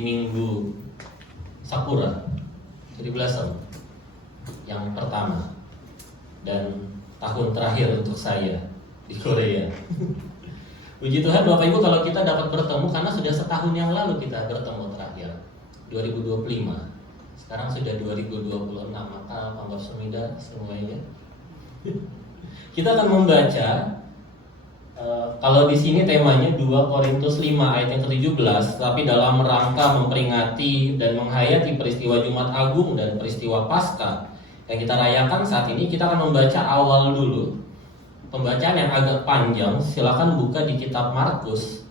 Minggu Sakura, Cherry Blossom yang pertama dan tahun terakhir untuk saya di Korea. Puji Tuhan Bapak Ibu kalau kita dapat bertemu, karena sudah setahun yang lalu kita bertemu terakhir 2025. Sekarang sudah 2026, maka Pamor Sumida semuanya. Kita akan membaca kalau di sini temanya 2 Korintus 5 ayat yang ke-17, tapi dalam rangka memperingati dan menghayati peristiwa Jumat Agung dan peristiwa Paskah yang kita rayakan saat ini, kita akan membaca awal dulu. Pembacaan yang agak panjang, silakan buka di kitab Markus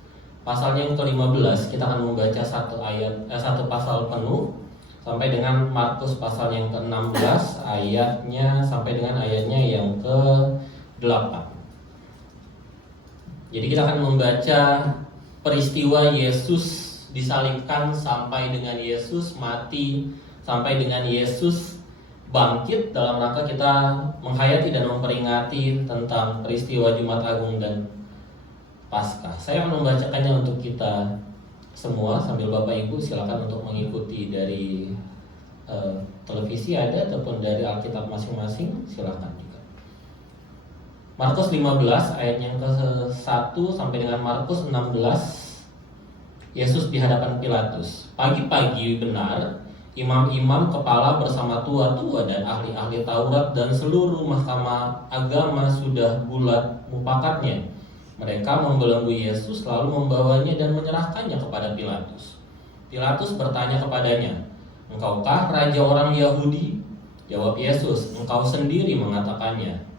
pasalnya yang ke-15. Kita akan membaca satu pasal penuh sampai dengan Markus pasal yang ke-16 ayatnya sampai dengan ayatnya yang ke-8. Jadi kita akan membaca peristiwa Yesus disalibkan sampai dengan Yesus mati, sampai dengan Yesus bangkit, dalam rangka kita menghayati dan memperingati tentang peristiwa Jumat Agung dan Paskah. Saya akan membacakannya untuk kita semua, sambil Bapak Ibu silakan untuk mengikuti dari televisi ada ataupun dari Alkitab masing-masing, silakan juga. Markus 15 ayat yang ke-1 sampai dengan Markus 16. Yesus di hadapan Pilatus. Pagi-pagi benar, imam-imam kepala bersama tua-tua dan ahli-ahli Taurat dan seluruh mahkamah agama sudah bulat mupakatnya. Mereka membelenggu Yesus lalu membawanya dan menyerahkannya kepada Pilatus. Pilatus bertanya kepadanya, "Engkaukah raja orang Yahudi?" Jawab Yesus, "Engkau sendiri mengatakannya."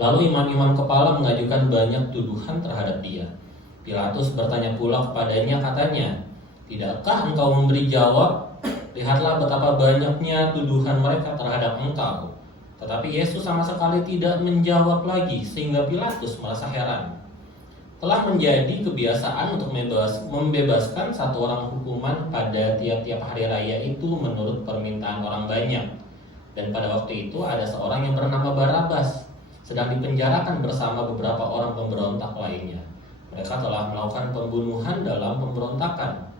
Lalu imam-imam kepala mengajukan banyak tuduhan terhadap dia. Pilatus bertanya pula kepadanya, katanya, "Tidakkah engkau memberi jawab? Lihatlah betapa banyaknya tuduhan mereka terhadap engkau." Tetapi Yesus sama sekali tidak menjawab lagi, sehingga Pilatus merasa heran. Telah menjadi kebiasaan untuk membebaskan satu orang hukuman pada tiap-tiap hari raya itu menurut permintaan orang banyak. Dan pada waktu itu ada seorang yang bernama Barabas, sedang dipenjarakan bersama beberapa orang pemberontak lainnya. Mereka telah melakukan pembunuhan dalam pemberontakan.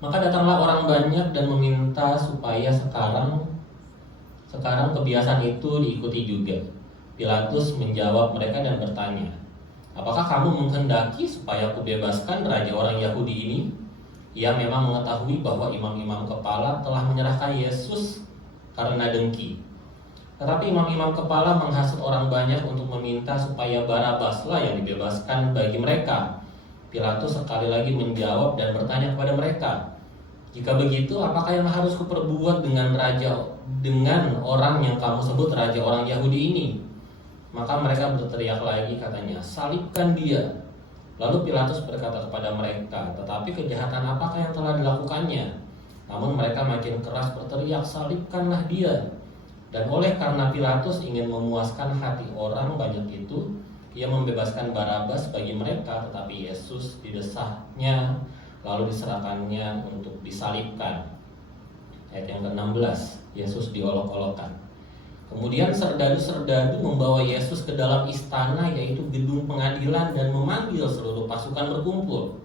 Maka datanglah orang banyak dan meminta supaya sekarang kebiasaan itu diikuti juga. Pilatus menjawab mereka dan bertanya, "Apakah kamu menghendaki supaya aku bebaskan raja orang Yahudi ini?" Ia memang mengetahui bahwa imam-imam kepala telah menyerahkan Yesus karena dengki. Tetapi imam-imam kepala menghasut orang banyak untuk meminta supaya Barabaslah yang dibebaskan bagi mereka. Pilatus sekali lagi menjawab dan bertanya kepada mereka, "Jika begitu, apakah yang harus kuperbuat dengan orang yang kamu sebut raja orang Yahudi ini?" Maka mereka berteriak lagi, katanya, "Salibkan dia." Lalu Pilatus berkata kepada mereka, "Tetapi kejahatan apakah yang telah dilakukannya?" Namun mereka makin keras berteriak, "Salibkanlah dia." Dan oleh karena Pilatus ingin memuaskan hati orang banyak itu, ia membebaskan Barabas bagi mereka, tetapi Yesus didesaknya, lalu diserahkannya untuk disalibkan. Ayat yang ke-16, Yesus diolok-olokkan. Kemudian serdadu-serdadu membawa Yesus ke dalam istana, yaitu gedung pengadilan, dan memanggil seluruh pasukan berkumpul.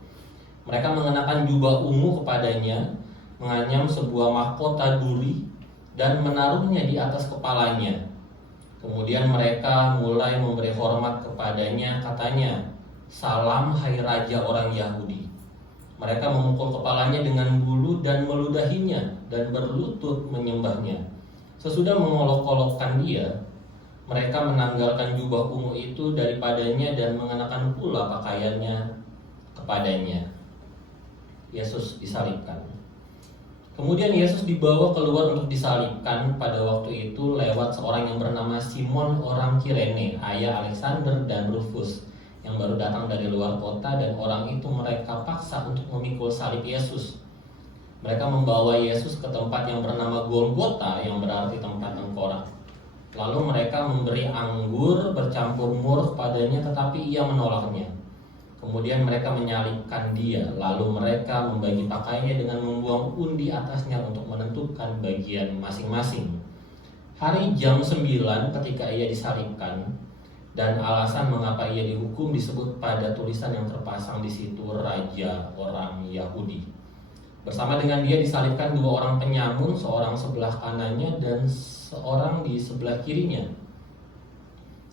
Mereka mengenakan jubah ungu kepadanya, menganyam sebuah mahkota duri, dan menaruhnya di atas kepalanya. Kemudian mereka mulai memberi hormat kepadanya, katanya, "Salam hai raja orang Yahudi." Mereka memukul kepalanya dengan bulu dan meludahinya dan berlutut menyembahnya. Sesudah mengolok-olokkan dia, mereka menanggalkan jubah ungu itu daripadanya dan mengenakan pula pakaiannya kepadanya. Yesus disalibkan. Kemudian Yesus dibawa keluar untuk disalibkan. Pada waktu itu lewat seorang yang bernama Simon orang Kirene, ayah Alexander dan Rufus, yang baru datang dari luar kota, dan orang itu mereka paksa untuk memikul salib Yesus. Mereka membawa Yesus ke tempat yang bernama Golgota, yang berarti tempat tengkorak. Lalu mereka memberi anggur bercampur mur kepadanya, tetapi ia menolaknya. Kemudian mereka menyalibkan dia, lalu mereka membagi pakaiannya dengan membuang undi atasnya untuk menentukan bagian masing-masing. Hari jam 9 ketika ia disalibkan, Dan alasan mengapa ia dihukum disebut pada tulisan yang terpasang di situ, Raja orang Yahudi. Bersama dengan dia disalibkan dua orang penyamun, seorang sebelah kanannya dan seorang di sebelah kirinya.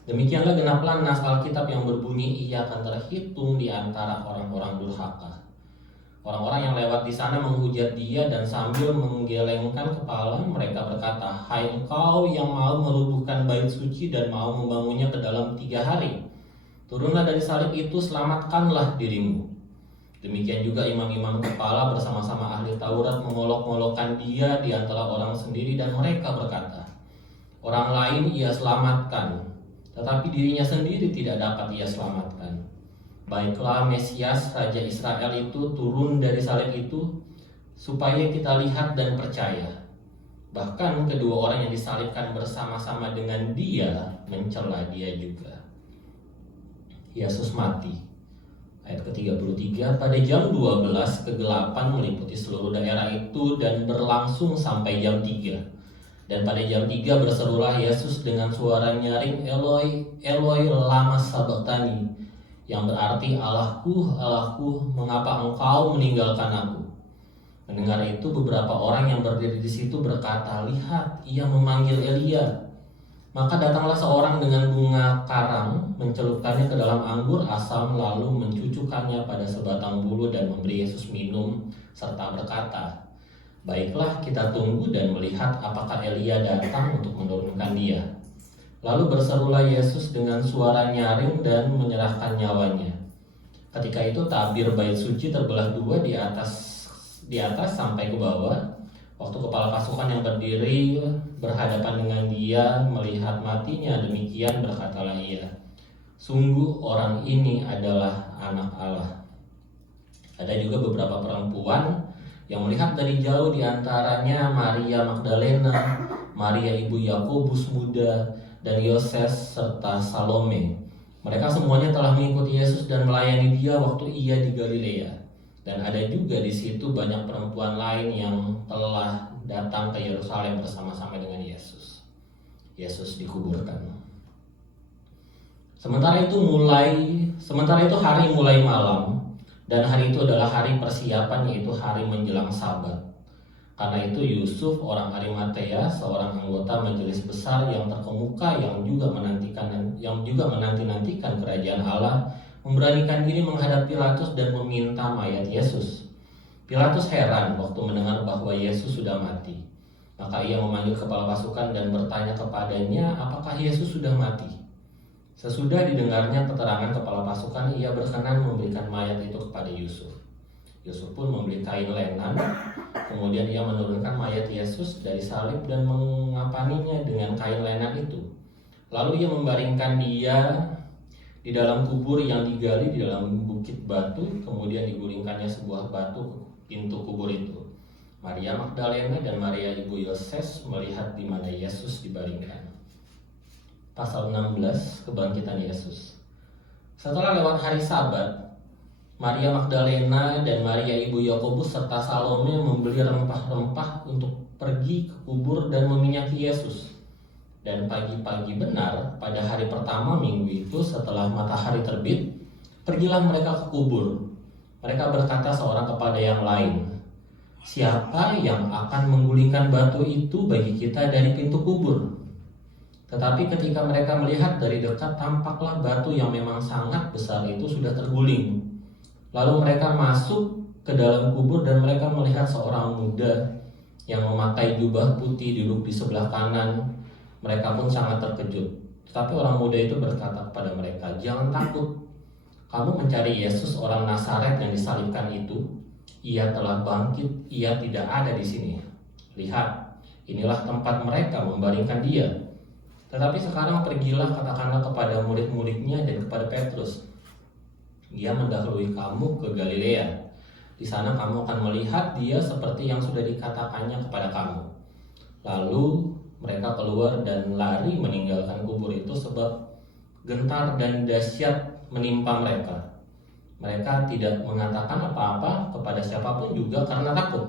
Demikianlah genaplah nas Alkitab yang berbunyi, ia akan terhitung di antara orang-orang durhaka. Orang-orang yang lewat di sana menghujat dia dan sambil menggelengkan kepala mereka berkata, "Hai engkau yang mau merubuhkan bait suci dan mau membangunnya ke dalam 3 hari, turunlah dari salib itu, selamatkanlah dirimu." Demikian juga imam-imam kepala bersama-sama ahli Taurat mengolok-olokkan dia di antara orang sendiri dan mereka berkata, "Orang lain ia selamatkan, tetapi dirinya sendiri tidak dapat ia selamatkan. Baiklah Mesias, Raja Israel itu turun dari salib itu, supaya kita lihat dan percaya." Bahkan kedua orang yang disalibkan bersama-sama dengan dia mencela dia juga. Yesus mati. Ayat ke-33, pada jam 12 kegelapan meliputi seluruh daerah itu dan berlangsung sampai jam 3. Dan pada jam 3 berserulah Yesus dengan suara nyaring, "Eloi, Eloi, lama sabachthani," yang berarti, "Allahku, Allahku, mengapa engkau meninggalkan aku?" Mendengar itu beberapa orang yang berdiri di situ berkata, "Lihat, ia memanggil Elia." Maka datanglah seorang dengan bunga karang, mencelupkannya ke dalam anggur asam, lalu mencucukkannya pada sebatang bulu dan memberi Yesus minum, serta berkata, "Baiklah, kita tunggu dan melihat apakah Elia datang untuk menurunkan dia." Lalu berserulah Yesus dengan suara nyaring dan menyerahkan nyawanya. Ketika itu tabir bait suci terbelah dua di atas sampai ke bawah. Waktu kepala pasukan yang berdiri berhadapan dengan dia melihat matinya, demikian berkatalah ia, "Sungguh orang ini adalah Anak Allah." Ada juga beberapa perempuan yang melihat dari jauh, di antaranya Maria Magdalena, Maria ibu Yakobus muda, dan Yoses serta Salome. Mereka semuanya telah mengikuti Yesus dan melayani dia waktu ia di Galilea. Dan ada juga di situ banyak perempuan lain yang telah datang ke Yerusalem bersama-sama dengan Yesus. Yesus dikuburkan. Sementara itu hari mulai malam, dan hari itu adalah hari persiapan, yaitu hari menjelang Sabat. Karena itu Yusuf orang Arimatea, seorang anggota majelis besar yang terkemuka, yang juga menanti-nantikan kerajaan Allah, memberanikan diri menghadap Pilatus dan meminta mayat Yesus. Pilatus heran waktu mendengar bahwa Yesus sudah mati. Maka ia memanggil kepala pasukan dan bertanya kepadanya, apakah Yesus sudah mati. Sesudah didengarnya keterangan kepala pasukan, ia berkenan memberikan mayat itu kepada Yusuf. Yusuf pun membeli kain lenan, kemudian ia menurunkan mayat Yesus dari salib dan mengapaninya dengan kain lenan itu. Lalu ia membaringkan dia di dalam kubur yang digali di dalam bukit batu, kemudian digulingkannya sebuah batu ke pintu kubur itu. Maria Magdalena dan Maria ibu Yoses melihat di mana Yesus dibaringkan. Pasal 16, kebangkitan Yesus. Setelah lewat hari Sabat, Maria Magdalena dan Maria ibu Yakobus serta Salome membeli rempah-rempah untuk pergi ke kubur dan meminyaki Yesus. Dan pagi-pagi benar pada hari pertama minggu itu setelah matahari terbit, pergilah mereka ke kubur. Mereka berkata seorang kepada yang lain, "Siapa yang akan menggulingkan batu itu bagi kita dari pintu kubur?" Tetapi ketika mereka melihat dari dekat, tampaklah batu yang memang sangat besar itu sudah terguling. Lalu mereka masuk ke dalam kubur dan mereka melihat seorang muda yang memakai jubah putih duduk di sebelah kanan. Mereka pun sangat terkejut. Tetapi orang muda itu berkata kepada mereka, "Jangan takut. Kamu mencari Yesus orang Nazaret yang disalibkan itu. Ia telah bangkit, ia tidak ada di sini. Lihat, inilah tempat mereka membaringkan dia. Tetapi sekarang pergilah, katakanlah kepada murid-muridnya dan kepada Petrus, ia mendahului kamu ke Galilea. Di sana kamu akan melihat dia seperti yang sudah dikatakannya kepada kamu." Lalu mereka keluar dan lari meninggalkan kubur itu sebab gentar dan dahsyat menimpa mereka. Mereka tidak mengatakan apa-apa kepada siapapun juga karena takut.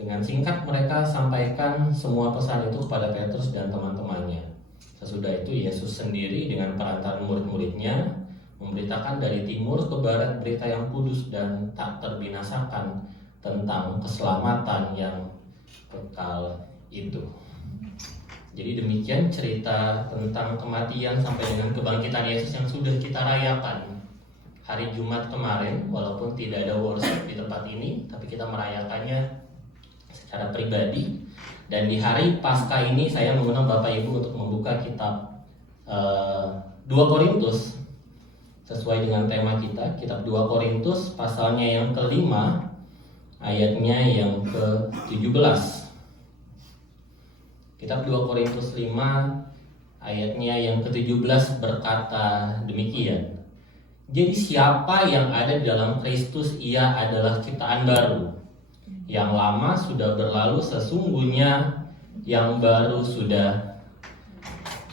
Dengan singkat mereka sampaikan semua pesan itu kepada Petrus dan teman-temannya. Sesudah itu Yesus sendiri dengan perantara murid-muridnya memberitakan dari timur ke barat berita yang kudus dan tak terbinasakan tentang keselamatan yang kekal itu. Jadi demikian cerita tentang kematian sampai dengan kebangkitan Yesus yang sudah kita rayakan hari Jumat kemarin. Walaupun tidak ada worship di tempat ini, tapi kita merayakannya secara pribadi. Dan di hari Paskah ini saya mengundang Bapak Ibu untuk membuka kitab 2 Korintus sesuai dengan tema kita, kitab 2 Korintus pasalnya yang kelima, ayatnya yang ke-17. Kitab 2 Korintus 5 ayatnya yang ke-17 berkata demikian. Jadi siapa yang ada di dalam Kristus, ia adalah ciptaan baru. Yang lama sudah berlalu, sesungguhnya yang baru sudah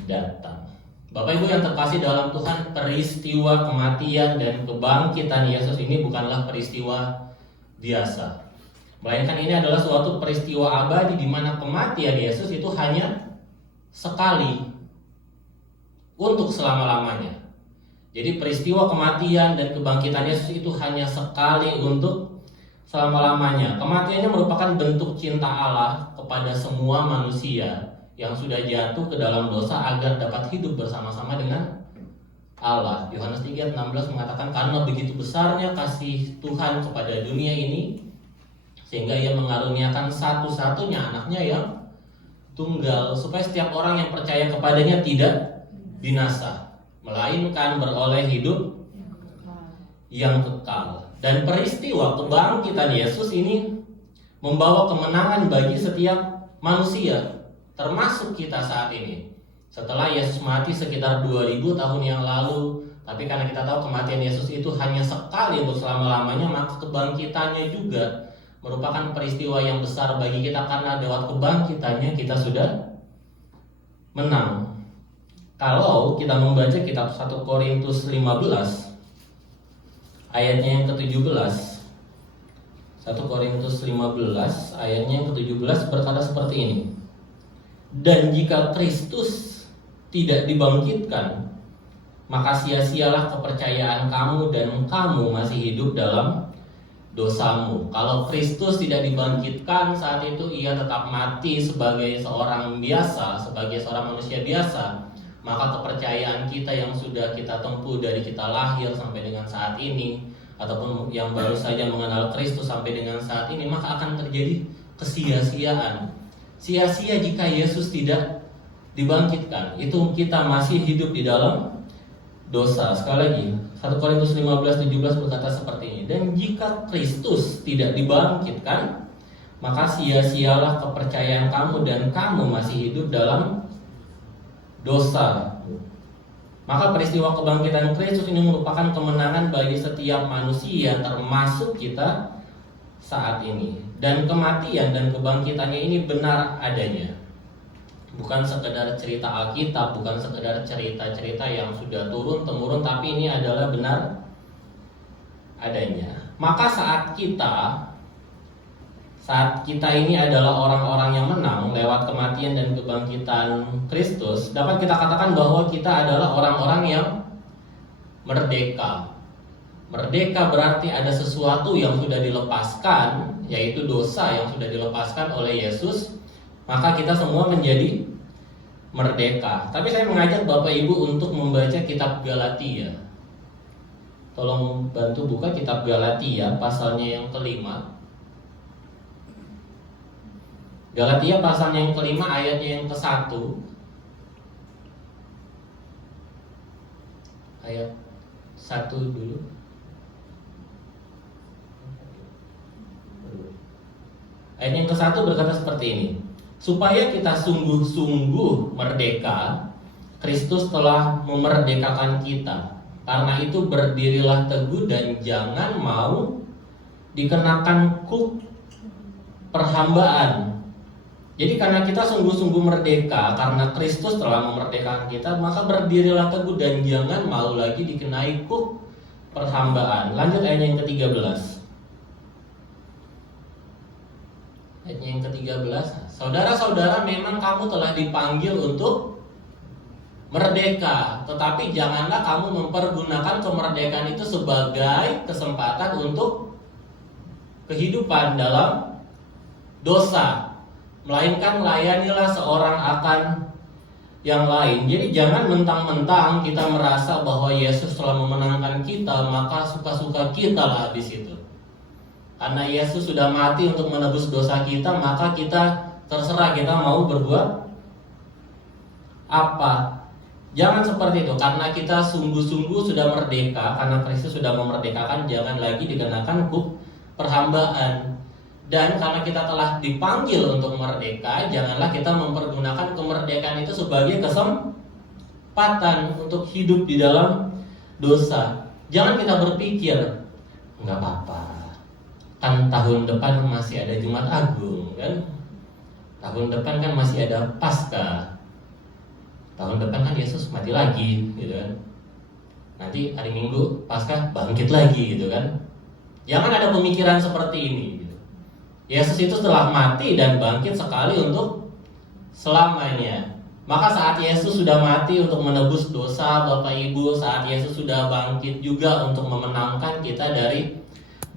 datang. Bapak Ibu yang terkasih dalam Tuhan, peristiwa kematian dan kebangkitan Yesus ini bukanlah peristiwa biasa, melainkan ini adalah suatu peristiwa abadi di mana kematian Yesus itu hanya sekali untuk selama-lamanya. Jadi peristiwa kematian dan kebangkitan Yesus itu hanya sekali untuk selama-lamanya. Kematiannya merupakan bentuk cinta Allah kepada semua manusia yang sudah jatuh ke dalam dosa agar dapat hidup bersama-sama dengan Allah. Yohanes 3:16 mengatakan, karena begitu besarnya kasih Tuhan kepada dunia ini, sehingga ia mengaruniakan satu-satunya anaknya yang tunggal, supaya setiap orang yang percaya kepadanya tidak binasa, melainkan beroleh hidup yang kekal. Dan peristiwa kebangkitan Yesus ini membawa kemenangan bagi setiap manusia, termasuk kita saat ini. Setelah Yesus mati sekitar 2000 tahun yang lalu, tapi karena kita tahu kematian Yesus itu hanya sekali untuk selama-lamanya, maka kebangkitannya juga merupakan peristiwa yang besar bagi kita, karena lewat kebangkitannya kita sudah menang. Kalau kita membaca kitab 1 Korintus 15 ayatnya yang ke-17, 1 Korintus 15 ayatnya yang ke-17 berkata seperti ini. Dan jika Kristus tidak dibangkitkan, maka sia-sialah kepercayaan kamu dan kamu masih hidup dalam dosamu. Kalau Kristus tidak dibangkitkan, saat itu ia tetap mati sebagai seorang biasa, sebagai seorang manusia biasa. Maka kepercayaan kita yang sudah kita tempuh dari kita lahir sampai dengan saat ini, ataupun yang baru saja mengenal Kristus sampai dengan saat ini, maka akan terjadi kesia-siaan. Sia-sia jika Yesus tidak dibangkitkan. Itu kita masih hidup di dalam dosa. Sekali lagi, 1 Korintus 15:17 berkata seperti ini. Dan jika Kristus tidak dibangkitkan, maka sia-sialah kepercayaan kamu dan kamu masih hidup dalam dosa. Maka peristiwa kebangkitan Kristus ini merupakan kemenangan bagi setiap manusia, termasuk kita saat ini. Dan kematian dan kebangkitannya ini benar adanya, bukan sekedar cerita Alkitab, bukan sekedar cerita-cerita yang sudah turun-temurun, tapi ini adalah benar adanya. Maka saat kita ini adalah orang-orang yang menang lewat kematian dan kebangkitan Kristus, dapat kita katakan bahwa kita adalah orang-orang yang merdeka. Merdeka berarti ada sesuatu yang sudah dilepaskan, yaitu dosa yang sudah dilepaskan oleh Yesus. Maka kita semua menjadi merdeka. Tapi saya mengajak Bapak Ibu untuk membaca kitab Galatia. Tolong bantu buka kitab Galatia pasalnya yang kelima. Galatia pasalnya yang kelima ayatnya yang ke-1. Ayat 1 dulu. Ayat yang ke-1 berkata seperti ini. Supaya kita sungguh-sungguh merdeka, Kristus telah memerdekakan kita. Karena itu berdirilah teguh dan jangan mau dikenakan kuk perhambaan. Jadi karena kita sungguh-sungguh merdeka, karena Kristus telah memerdekakan kita, maka berdirilah teguh dan jangan mau lagi dikenai kuk perhambaan. Lanjut ayat yang ke-13. Ayat yang ke-13. Saudara-saudara, memang kamu telah dipanggil untuk merdeka, tetapi janganlah kamu mempergunakan kemerdekaan itu sebagai kesempatan untuk kehidupan dalam dosa, melainkan layanilah seorang akan yang lain. Jadi jangan mentang-mentang kita merasa bahwa Yesus telah memenangkan kita, maka suka-suka kita lah habis itu. Karena Yesus sudah mati untuk menebus dosa kita, maka kita terserah kita mau berbuat apa. Jangan seperti itu, karena kita sungguh-sungguh sudah merdeka, karena Kristus sudah memerdekakan, jangan lagi dikenakan hukum perhambaan. Dan karena kita telah dipanggil untuk merdeka, janganlah kita mempergunakan kemerdekaan itu sebagai kesempatan untuk hidup di dalam dosa. Jangan kita berpikir, nggak apa-apa, kan tahun depan masih ada Jumat Agung, kan? Tahun depan kan masih ada Paskah. Tahun depan kan Yesus mati lagi, gitu kan? Nanti hari Minggu Paskah bangkit lagi, gitu kan? Jangan ada pemikiran seperti ini. Gitu. Yesus itu telah mati dan bangkit sekali untuk selamanya. Maka saat Yesus sudah mati untuk menebus dosa Bapak Ibu, saat Yesus sudah bangkit juga untuk memenangkan kita dari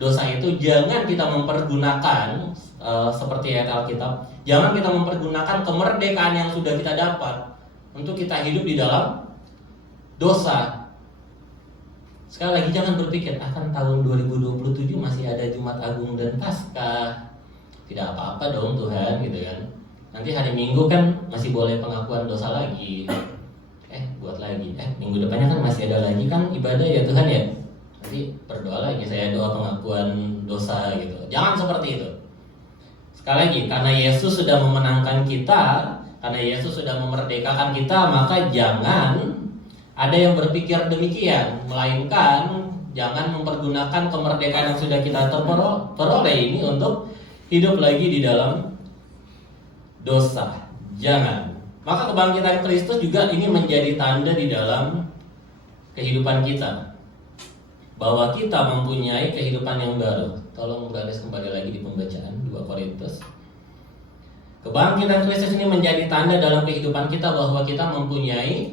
dosa itu, jangan kita mempergunakan seperti ayat Alkitab, jangan kita mempergunakan kemerdekaan yang sudah kita dapat untuk kita hidup di dalam dosa. Sekali lagi jangan berpikir akan tahun 2027 masih ada Jumat Agung dan Paskah. Tidak apa-apa dong Tuhan, gitu kan. Nanti hari Minggu kan masih boleh pengakuan dosa lagi. Buat lagi. Minggu depannya kan masih ada lagi kan ibadah ya Tuhan ya. Nanti berdoa lagi, saya doa pengakuan dosa gitu. Jangan seperti itu. Sekali lagi, karena Yesus sudah memenangkan kita, karena Yesus sudah memerdekakan kita, maka jangan ada yang berpikir demikian, melainkan jangan mempergunakan kemerdekaan yang sudah kita peroleh ini untuk hidup lagi di dalam dosa. Jangan. Maka kebangkitan Kristus juga ini menjadi tanda di dalam kehidupan kita, bahwa kita mempunyai kehidupan yang baru. Tolong garis kembali lagi di pembacaan 2 Korintus. Kebangkitan Kristus ini menjadi tanda dalam kehidupan kita bahwa kita mempunyai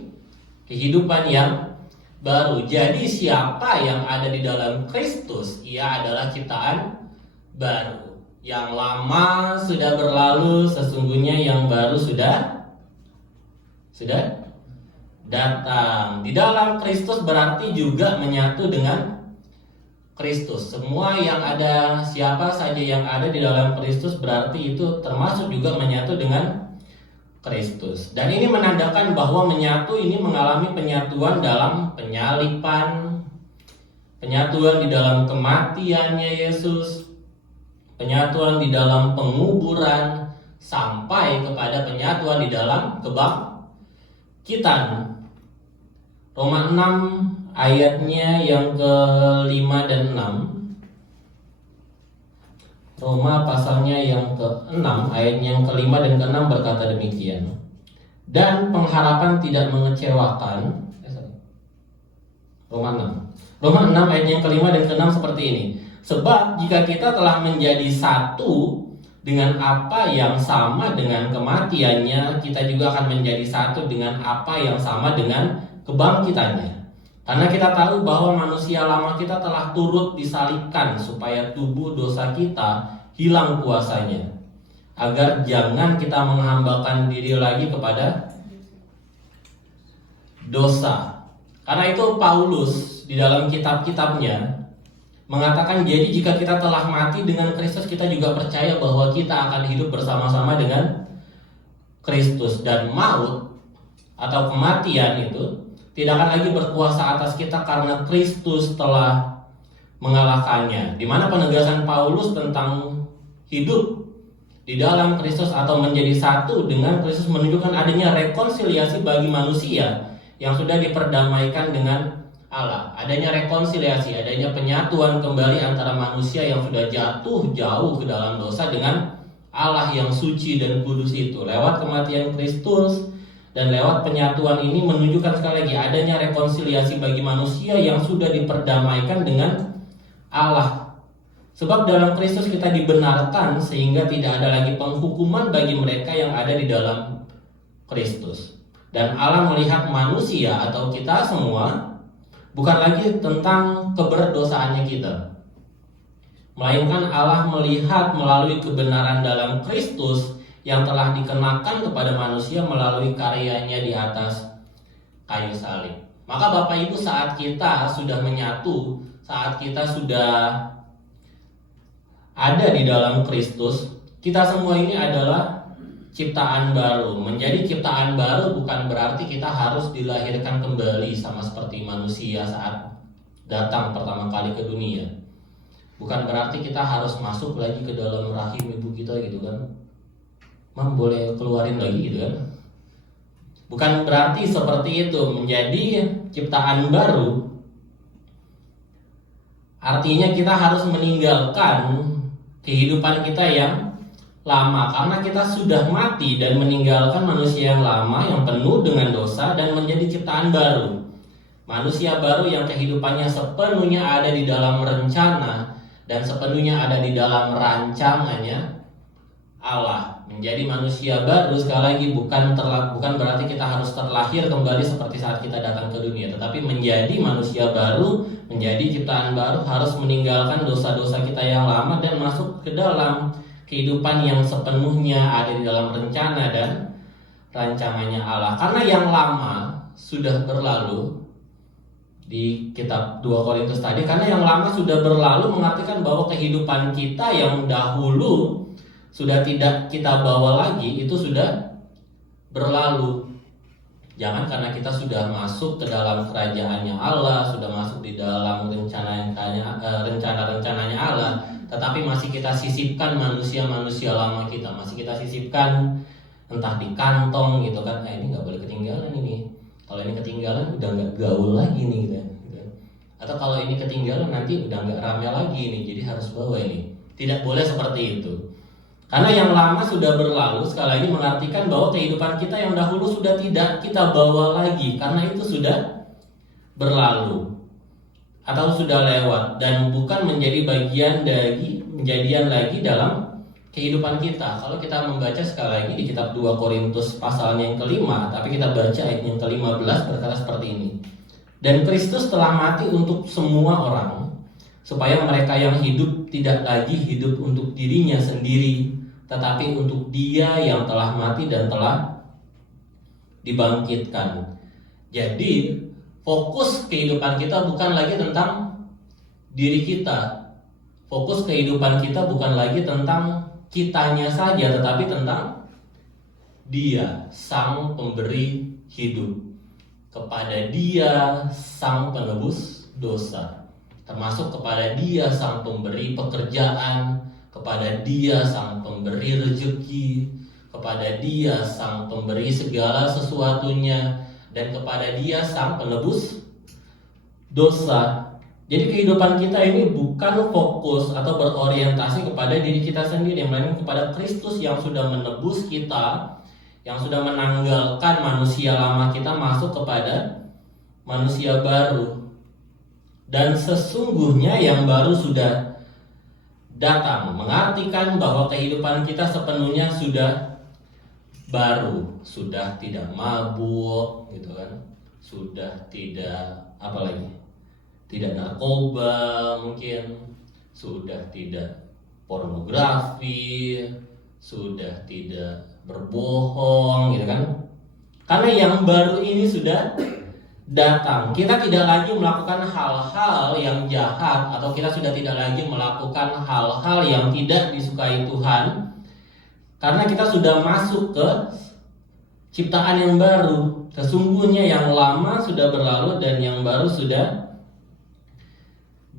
kehidupan yang baru. Jadi siapa yang ada di dalam Kristus, ia adalah ciptaan baru. Yang lama sudah berlalu, sesungguhnya yang baru sudah datang. Di dalam Kristus berarti juga menyatu dengan Kristus. Semua yang ada, siapa saja yang ada di dalam Kristus berarti itu termasuk juga menyatu dengan Kristus. Dan ini menandakan bahwa menyatu ini mengalami penyatuan dalam penyalipan, penyatuan di dalam kematiannya Yesus, penyatuan di dalam penguburan, sampai kepada penyatuan di dalam kebangkitan. Roma 6 ayatnya yang ke-5 dan 6. Roma pasalnya yang ke-6 ayatnya yang ke-5 dan ke-6 berkata demikian. Dan pengharapan tidak mengecewakan. Roma 6 ayatnya yang ke-5 dan ke-6 seperti ini. Sebab jika kita telah menjadi satu dengan apa yang sama dengan kematiannya, kita juga akan menjadi satu dengan apa yang sama dengan kebangkitannya. Karena kita tahu bahwa manusia lama kita telah turut disalibkan supaya tubuh dosa kita hilang kuasanya, agar jangan kita menghambakan diri lagi kepada dosa. Karena itu Paulus di dalam kitab-kitabnya mengatakan, jadi jika kita telah mati dengan Kristus, kita juga percaya bahwa kita akan hidup bersama-sama dengan Kristus, dan maut atau kematian itu tidak akan lagi berkuasa atas kita karena Kristus telah mengalahkannya. Di mana penegasan Paulus tentang hidup di dalam Kristus atau menjadi satu dengan Kristus menunjukkan adanya rekonsiliasi bagi manusia yang sudah diperdamaikan dengan Allah. Adanya rekonsiliasi, adanya penyatuan kembali antara manusia yang sudah jatuh jauh ke dalam dosa dengan Allah yang suci dan kudus itu. Lewat kematian Kristus dan lewat penyatuan ini menunjukkan sekali lagi adanya rekonsiliasi bagi manusia yang sudah diperdamaikan dengan Allah. Sebab dalam Kristus kita dibenarkan sehingga tidak ada lagi penghukuman bagi mereka yang ada di dalam Kristus. Dan Allah melihat manusia atau kita semua bukan lagi tentang keberdosaannya kita, melainkan Allah melihat melalui kebenaran dalam Kristus yang telah dikenakan kepada manusia melalui karyanya di atas kayu salib. Maka Bapak Ibu, saat kita sudah menyatu, saat kita sudah ada di dalam Kristus, kita semua ini adalah ciptaan baru. Menjadi ciptaan baru bukan berarti kita harus dilahirkan kembali sama seperti manusia saat datang pertama kali ke dunia. Bukan berarti kita harus masuk lagi ke dalam rahim ibu kita gitu kan. Mam boleh keluarin lagi gitu kan. Bukan berarti seperti itu. Menjadi ciptaan baru artinya kita harus meninggalkan kehidupan kita yang lama, karena kita sudah mati dan meninggalkan manusia yang lama yang penuh dengan dosa dan menjadi ciptaan baru. Manusia baru yang kehidupannya sepenuhnya ada di dalam rencana dan sepenuhnya ada di dalam rancangannya Allah. Menjadi manusia baru sekali lagi bukan berarti kita harus terlahir kembali seperti saat kita datang ke dunia, tetapi menjadi manusia baru, menjadi ciptaan baru harus meninggalkan dosa-dosa kita yang lama dan masuk ke dalam kehidupan yang sepenuhnya ada di dalam rencana dan rancangannya Allah. Karena yang lama sudah berlalu, di kitab 2 Korintus tadi, karena yang lama sudah berlalu mengartikan bahwa kehidupan kita yang dahulu sudah tidak kita bawa lagi, itu sudah berlalu. Jangan karena kita sudah masuk ke dalam kerajaannya Allah, sudah masuk di dalam rencana-rencananya Allah, tetapi masih kita sisipkan manusia-manusia lama kita, masih kita sisipkan entah di kantong gitu kan. Ini nggak boleh ketinggalan ini. Kalau ini ketinggalan udah nggak gaul lagi nih gitu. Atau kalau ini ketinggalan nanti udah nggak rame lagi nih, jadi harus bawa ini. Tidak boleh seperti itu. Karena yang lama sudah berlalu, sekali lagi mengartikan bahwa kehidupan kita yang dahulu sudah tidak kita bawa lagi, karena itu sudah berlalu atau sudah lewat dan bukan menjadi kejadian lagi dalam kehidupan kita. Kalau kita membaca sekali lagi di kitab 2 Korintus pasalnya yang kelima, tapi kita baca ayat yang ke-15 berkata seperti ini. Dan Kristus telah mati untuk semua orang, supaya mereka yang hidup tidak lagi hidup untuk dirinya sendiri, tetapi untuk Dia yang telah mati dan telah dibangkitkan. Jadi fokus kehidupan kita bukan lagi tentang diri kita. Fokus kehidupan kita bukan lagi tentang kitanya saja, tetapi tentang Dia, Sang Pemberi hidup. Kepada Dia, Sang Penebus dosa. Termasuk kepada Dia, Sang Pemberi pekerjaan. Kepada Dia, Sang Pemberi rezeki. Kepada Dia, Sang Pemberi segala sesuatunya. Dan kepada Dia, Sang Penebus dosa. Jadi kehidupan kita ini bukan fokus atau berorientasi kepada diri kita sendiri, melainkan kepada Kristus yang sudah menebus kita, yang sudah menanggalkan manusia lama kita masuk kepada manusia baru. Dan sesungguhnya yang baru sudah datang, mengartikan bahwa kehidupan kita sepenuhnya sudah baru, sudah tidak mabuk gitu kan, sudah tidak tidak narkoba mungkin, sudah tidak pornografi, sudah tidak berbohong gitu kan. Karena yang baru ini sudah datang. Kita tidak lagi melakukan hal-hal yang jahat, atau kita sudah tidak lagi melakukan hal-hal yang tidak disukai Tuhan, karena kita sudah masuk ke ciptaan yang baru. Sesungguhnya yang lama sudah berlalu dan yang baru sudah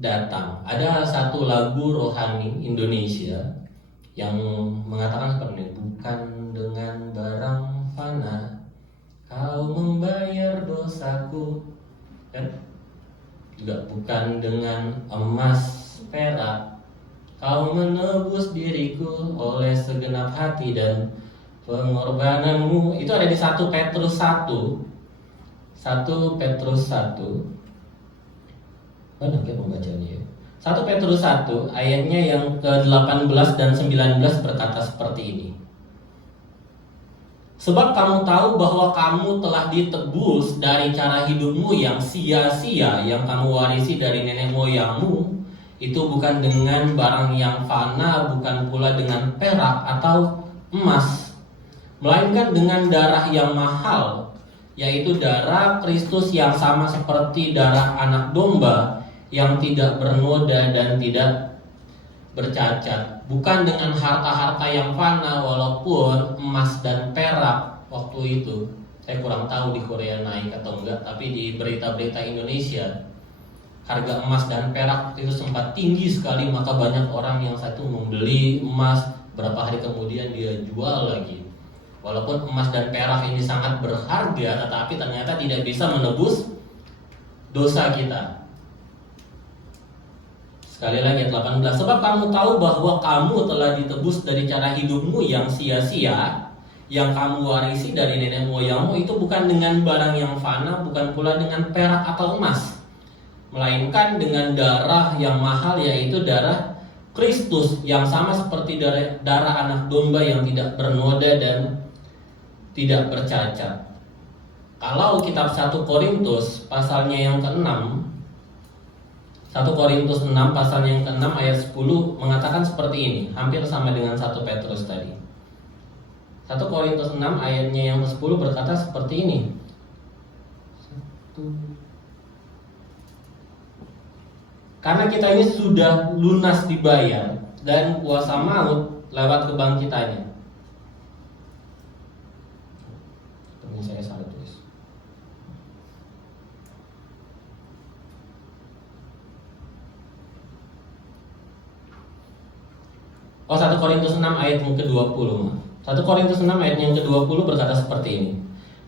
datang. Ada satu lagu rohani Indonesia yang mengatakan seperti ini, bukan dengan barang fana kau membayar dosaku, kan? Juga bukan dengan emas perak kau menebus diriku, oleh segenap hati dan pengorbananmu. Itu ada di 1 Petrus 1. 1 Petrus 1. Mana kita pembacanya ya? 1 Petrus 1 ayatnya yang ke-18 dan 19 berkata seperti ini. Sebab kamu tahu bahwa kamu telah ditebus dari cara hidupmu yang sia-sia yang kamu warisi dari nenek moyangmu, itu bukan dengan barang yang fana, bukan pula dengan perak atau emas, melainkan dengan darah yang mahal, yaitu darah Kristus yang sama seperti darah anak domba yang tidak bernoda dan tidak bercacat, bukan dengan harta-harta yang fana, walaupun emas dan perak waktu itu, saya kurang tahu di Korea naik atau enggak, tapi di berita-berita Indonesia harga emas dan perak itu sempat tinggi sekali, maka banyak orang yang satu membeli emas, berapa hari kemudian dia jual lagi. Walaupun emas dan perak ini sangat berharga, tetapi ternyata tidak bisa menebus dosa kita. Sekali lagi ayat 18, sebab kamu tahu bahwa kamu telah ditebus dari cara hidupmu yang sia-sia yang kamu warisi dari nenek moyangmu, itu bukan dengan barang yang fana, bukan pula dengan perak atau emas, melainkan dengan darah yang mahal, yaitu darah Kristus yang sama seperti darah anak domba yang tidak bernoda dan tidak bercacat. Kalau kitab 1 Korintus pasalnya yang ke-6, 1 Korintus 6 pasalnya yang ke-6 ayat 10 mengatakan seperti ini, hampir sama dengan 1 Petrus tadi. 1 Korintus 6 ayatnya yang ke-10 berkata seperti ini. Karena kita ini sudah lunas dibayar dan kuasa maut lewat kebangkitannya. Ini saya salah tulis. Oh, 1 Korintus 6 ayat yang ke-20. 1 Korintus 6 ayat yang ke-20 berkata seperti ini.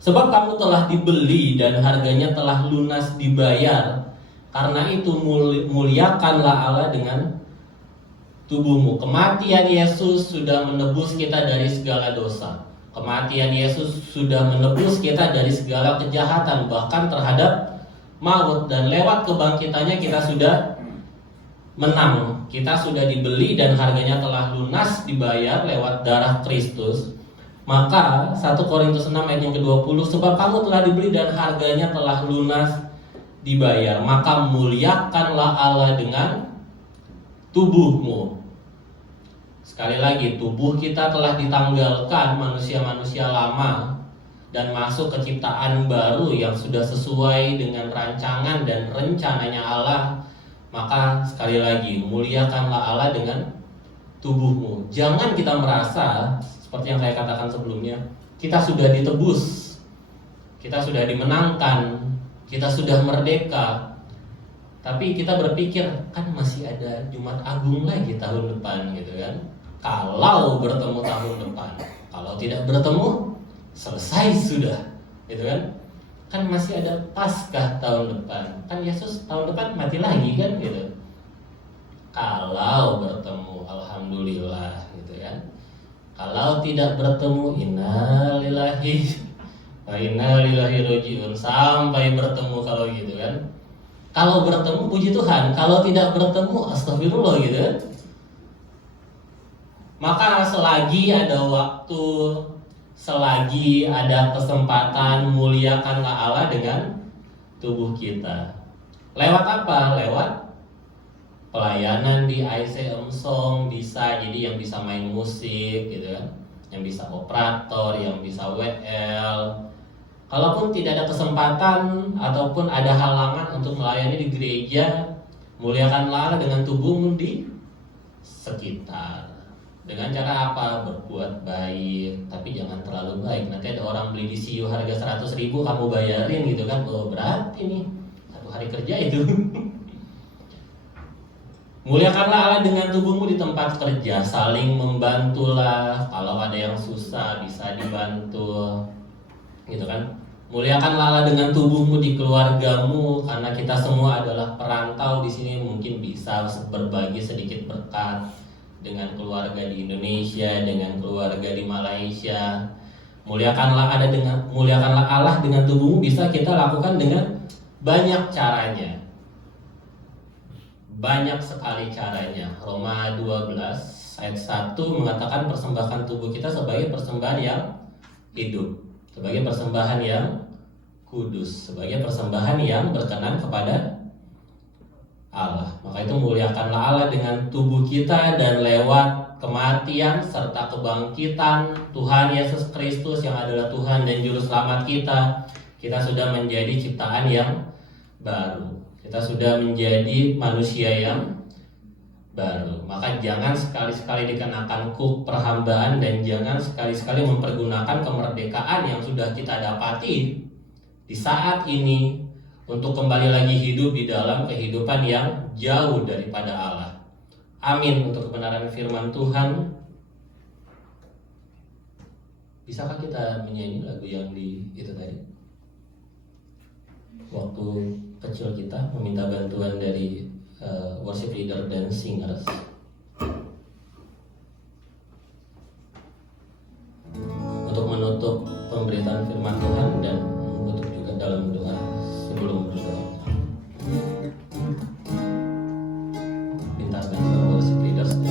Sebab kamu telah dibeli dan harganya telah lunas dibayar. Karena itu muliakanlah Allah dengan tubuhmu. Kematian Yesus sudah menebus kita dari segala dosa. Kematian Yesus sudah menebus kita dari segala kejahatan, bahkan terhadap maut. Dan lewat kebangkitannya kita sudah menang. Kita sudah dibeli dan harganya telah lunas dibayar lewat darah Kristus. Maka 1 Korintus 6 ayat yang ke-20, sebab kamu telah dibeli dan harganya telah lunas dibayar, maka muliakanlah Allah dengan tubuhmu. Sekali lagi, tubuh kita telah ditanggalkan manusia-manusia lama dan masuk ke ciptaan baru yang sudah sesuai dengan rancangan dan rencananya Allah. Maka sekali lagi, muliakanlah Allah dengan tubuhmu. Jangan kita merasa seperti yang saya katakan sebelumnya, kita sudah ditebus, kita sudah dimenangkan, kita sudah merdeka, tapi kita berpikir kan masih ada Jumat Agung lagi tahun depan gitu kan. Kalau bertemu tahun depan, kalau tidak bertemu selesai sudah, gitu kan. Kan masih ada Paskah tahun depan, kan Yesus tahun depan mati lagi kan gitu. Kalau bertemu alhamdulillah gitu kan. Kalau tidak bertemu innalillahi wa inna ilaihi rajiun, sampai bertemu kalau gitu kan. Kalau bertemu puji Tuhan, kalau tidak bertemu astagfirullah gitu kan. Maka selagi ada waktu, selagi ada kesempatan, muliakanlah Allah dengan tubuh kita. Lewat apa? Lewat pelayanan di IC Emsong bisa, jadi yang bisa main musik gitu kan, yang bisa operator, yang bisa WL. Kalaupun tidak ada kesempatan ataupun ada halangan untuk melayani di gereja, muliakanlah Allah dengan tubuhmu di sekitar. Dengan cara apa? Berbuat baik, tapi jangan terlalu baik. Nanti ada orang beli di CU harga 100.000 kamu bayarin gitu kan. Oh berarti nih 1 hari kerja itu. Muliakanlah Allah dengan tubuhmu di tempat kerja, saling membantulah. Kalau ada yang susah bisa dibantu, gitu kan. Muliakanlah Allah dengan tubuhmu di keluargamu, karena kita semua adalah perantau di sini, mungkin bisa berbagi sedikit berkat dengan keluarga di Indonesia, dengan keluarga di Malaysia. Muliakanlah Allah dengan tubuhmu bisa kita lakukan dengan banyak caranya. Banyak sekali caranya. Roma 12 ayat 1 mengatakan persembahkan tubuh kita sebagai persembahan yang hidup, sebagai persembahan yang kudus, sebagai persembahan yang berkenan kepada Allah. Maka itu muliakanlah Allah dengan tubuh kita, dan lewat kematian serta kebangkitan Tuhan Yesus Kristus yang adalah Tuhan dan Juru Selamat kita, kita sudah menjadi ciptaan yang baru. Kita sudah menjadi manusia yang baru. Maka jangan sekali-sekali dikenakan kuk perhambaan, dan jangan sekali-sekali mempergunakan kemerdekaan yang sudah kita dapati di saat ini untuk kembali lagi hidup di dalam kehidupan yang jauh daripada Allah. Amin untuk kebenaran firman Tuhan. Bisakah kita menyanyi lagu yang di itu tadi? Waktu kecil kita meminta bantuan dari worship leader dan singers.